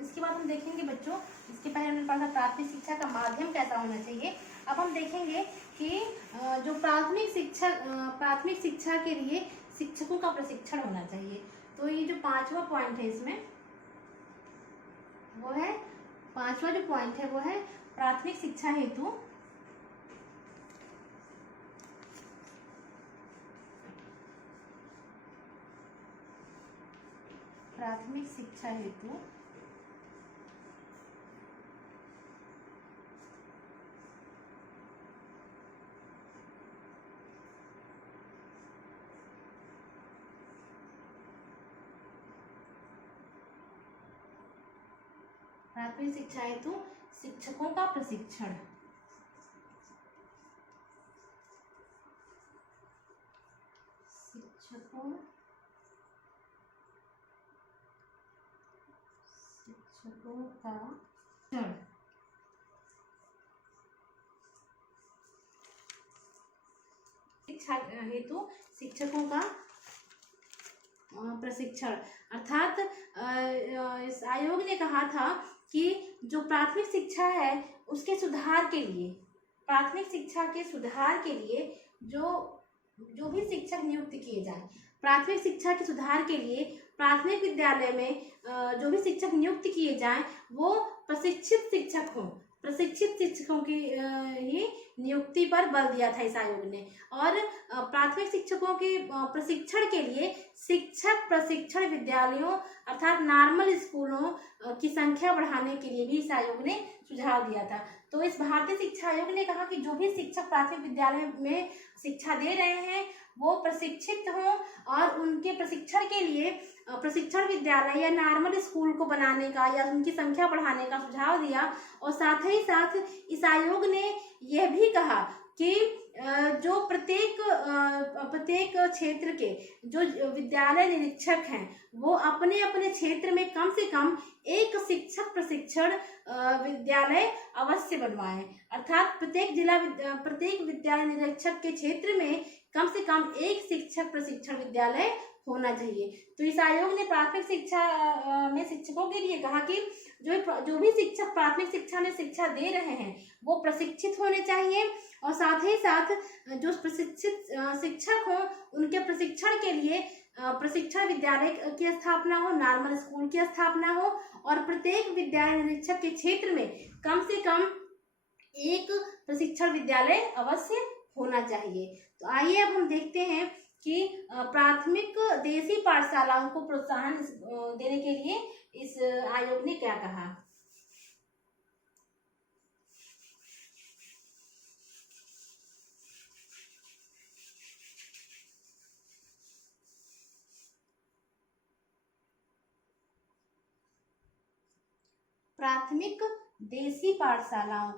इसके बाद हम देखेंगे बच्चों, इसके पहले हमने पढ़ा प्राथमिक शिक्षा का माध्यम कैसा होना चाहिए। अब हम देखेंगे कि जो प्राथमिक शिक्षा के लिए शिक्षकों का प्रशिक्षण होना चाहिए। तो ये जो 5वां पॉइंट है इसमें वो है, 5वां जो पॉइंट है वो है प्राथमिक शिक्षा हेतु प्राथमिक शिक्षा हेतु प्राथमिक शिक्षा हेतु शिक्षकों का प्रशिक्षण। शिक्षकों का शिक्षा हेतु शिक्षकों का प्रशिक्षण, अर्थात इस आयोग ने कहा था कि जो प्राथमिक शिक्षा है उसके सुधार के लिए, प्राथमिक शिक्षा के सुधार के लिए जो भी शिक्षक नियुक्त किए जाए, प्राथमिक शिक्षा के सुधार के लिए प्राथमिक विद्यालय में जो भी शिक्षक नियुक्त किए जाएं वो प्रशिक्षित शिक्षक हों, प्रशिक्षित शिक्षकों की ही नियुक्ति पर बल दिया था इस आयोग ने। और प्राथमिक शिक्षकों के प्रशिक्षण के लिए शिक्षक प्रशिक्षण विद्यालयों अर्थात नॉर्मल स्कूलों की संख्या बढ़ाने के लिए भी इस आयोग ने सुझाव दिया था। तो इस भारतीय शिक्षा आयोग ने कहा कि जो भी शिक्षक प्राथमिक विद्यालय में शिक्षा दे रहे हैं वो प्रशिक्षित हों और उनके प्रशिक्षण के लिए प्रशिक्षण विद्यालय या नॉर्मल स्कूल को बनाने का या उनकी संख्या बढ़ाने का सुझाव दिया। और साथ ही साथ इस आयोग ने यह भी कहा कि जो प्रत्येक क्षेत्र के जो विद्यालय निरीक्षक हैं वो अपने अपने क्षेत्र में कम से कम एक शिक्षक प्रशिक्षण विद्यालय अवश्य बनवाएं, अर्थात प्रत्येक विद्यालय निरीक्षक के क्षेत्र में कम से कम एक शिक्षक प्रशिक्षण विद्यालय होना चाहिए। तो इस आयोग ने प्राथमिक शिक्षा में शिक्षकों के लिए कहा कि जो भी शिक्षक प्राथमिक शिक्षा में शिक्षा दे रहे हैं वो प्रशिक्षित होने चाहिए और साथ ही साथ जो प्रशिक्षित शिक्षक हो उनके प्रशिक्षण के लिए प्रशिक्षण विद्यालय की स्थापना हो, नॉर्मल स्कूल की स्थापना हो और प्रत्येक विद्यालय निरीक्षक के क्षेत्र में कम से कम एक प्रशिक्षण विद्यालय अवश्य होना चाहिए। तो आइए अब हम देखते हैं कि प्राथमिक देसी पाठशालाओं को प्रोत्साहन देने के लिए इस आयोग ने क्या कहा। प्राथमिक देसी पाठशालाओं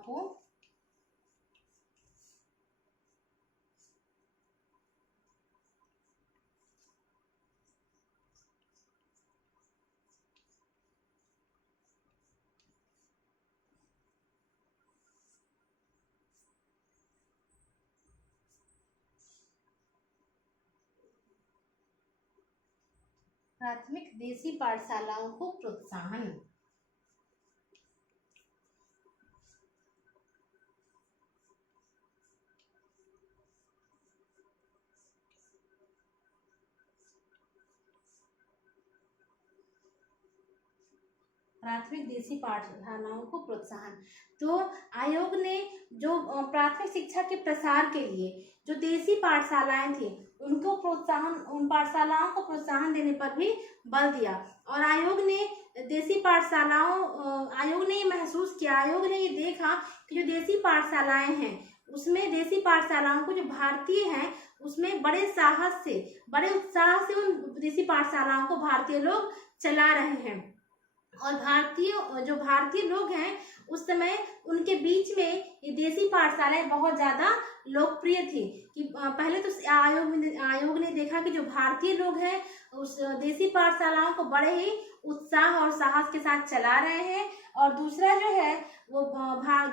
को प्रोत्साहन। प्राथमिक देसी पाठशालाओं को प्रोत्साहन। तो आयोग ने जो प्राथमिक शिक्षा के प्रसार के लिए जो देसी पाठशालाएं थी उनको प्रोत्साहन, उन पाठशालाओं को प्रोत्साहन देने पर भी बल दिया। और आयोग ने ये महसूस किया, आयोग ने ये देखा कि जो देसी पाठशालाएं हैं उसमें देसी पाठशालाओं को जो भारतीय हैं उसमें बड़े साहस से, बड़े उत्साह से उन देसी पाठशालाओं को भारतीय लोग चला रहे हैं। और भारतीय लोग हैं उस समय उनके बीच में ये देसी पाठशालाएं बहुत ज्यादा लोकप्रिय थी। कि पहले तो आयोग ने देखा कि जो भारतीय लोग हैं उस देसी पाठशालाओं को बड़े ही उत्साह और साहस के साथ चला रहे हैं। और दूसरा जो है वो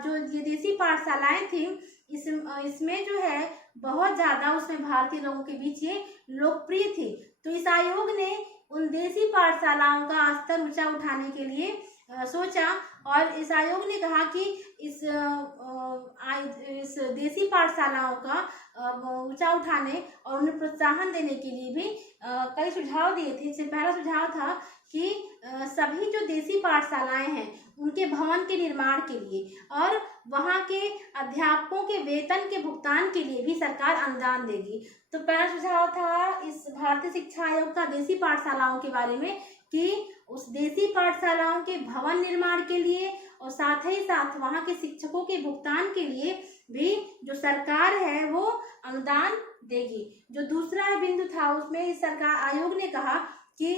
जो ये देसी पाठशालाएं थी इसमें जो है बहुत ज्यादा उसमें भारतीय लोगों के बीच ये लोकप्रिय थी। तो इस आयोग ने उन देसी पाठशालाओं का स्तर ऊंचा उठाने के लिए सोचा और इस आयोग ने कहा कि इस देसी पाठशालाओं का ऊंचा उठाने और उन्हें प्रोत्साहन देने के लिए भी कई सुझाव दिए थे। इससे पहला सुझाव था कि सभी जो देसी पाठशालाएं हैं उनके भवन के निर्माण के लिए और वहाँ के अध्यापकों के वेतन के भुगतान के लिए भी सरकार अनुदान देगी। तो पहला सुझाव था इस भारतीय शिक्षा आयोग का देसी पाठशालाओं के बारे में कि उस देसी पाठशालाओं के भवन निर्माण के लिए और साथ ही साथ वहाँ के शिक्षकों के भुगतान के लिए भी जो सरकार है वो अनुदान देगी। जो दूसरा बिंदु था उसमें इस सरकार आयोग ने कहा कि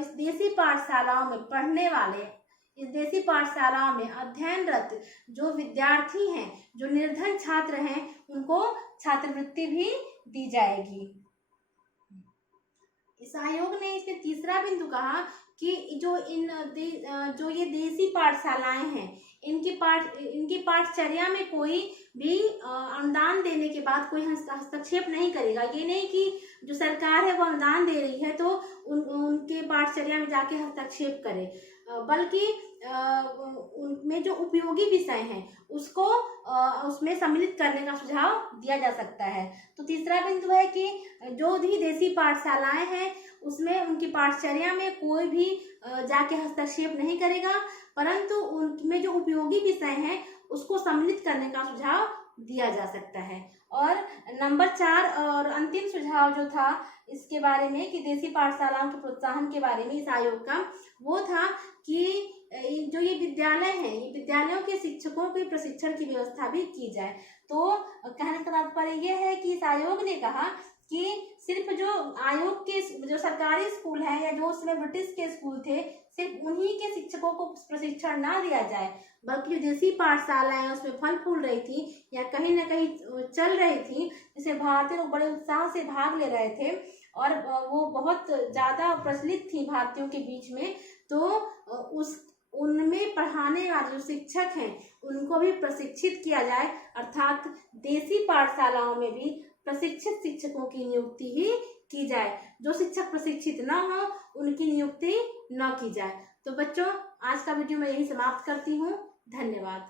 इस देसी पाठशालाओं में पढ़ने वाले, इस देसी पाठशालाओं में अध्ययनरत जो विद्यार्थी हैं, जो निर्धन छात्र हैं, उनको छात्रवृत्ति भी दी जाएगी। इस आयोग ने इसमें तीसरा बिंदु कहा कि जो ये देसी पाठशालाएं हैं इनकी पाठचर्या में कोई भी अनुदान देने के बाद कोई हस्तक्षेप नहीं करेगा। ये नहीं कि जो सरकार है वो अनुदान दे रही है तो उनके पाठचर्या में जाके हस्तक्षेप करे, बल्कि उनमें जो उपयोगी विषय हैं उसको उसमें सम्मिलित करने का सुझाव दिया जा सकता है। तो तीसरा बिंदु है कि जो भी देसी पाठशालाएं हैं उसमें उनकी पाठचर्या में कोई भी जाके हस्तक्षेप नहीं करेगा, परंतु उनमें जो उपयोगी विषय हैं उसको सम्मिलित करने का सुझाव दिया जा सकता है। और नंबर 4 और अंतिम सुझाव जो था इसके बारे में कि देसी पाठशालाओं के प्रोत्साहन के बारे में इस आयोग का, वो था कि जो ये विद्यालय हैं, ये विद्यालयों के शिक्षकों के प्रशिक्षण की व्यवस्था भी की जाए। तो कहने का तात्पर्य ये है कि इस आयोग ने कहा कि सिर्फ जो आयोग के जो सरकारी स्कूल हैं या जो उसमें ब्रिटिश के स्कूल थे, सिर्फ उन्हीं के शिक्षकों को प्रशिक्षण ना दिया जाए, बल्कि जो देसी पाठशालाएं उसमें फल फूल रही थी या कहीं ना कहीं चल रही थी, जिसमें भारतीय लोग बड़े उत्साह से भाग ले रहे थे और वो बहुत ज़्यादा प्रचलित थी भारतीयों के बीच में, तो उनमें पढ़ाने वाले जो शिक्षक हैं उनको भी प्रशिक्षित किया जाए, अर्थात देसी पाठशालाओं में भी प्रशिक्षित शिक्षकों की नियुक्ति ही की जाए। जो शिक्षक प्रशिक्षित न हो उनकी नियुक्ति न की जाए। तो बच्चों, आज का वीडियो मैं यही समाप्त करती हूँ। धन्यवाद।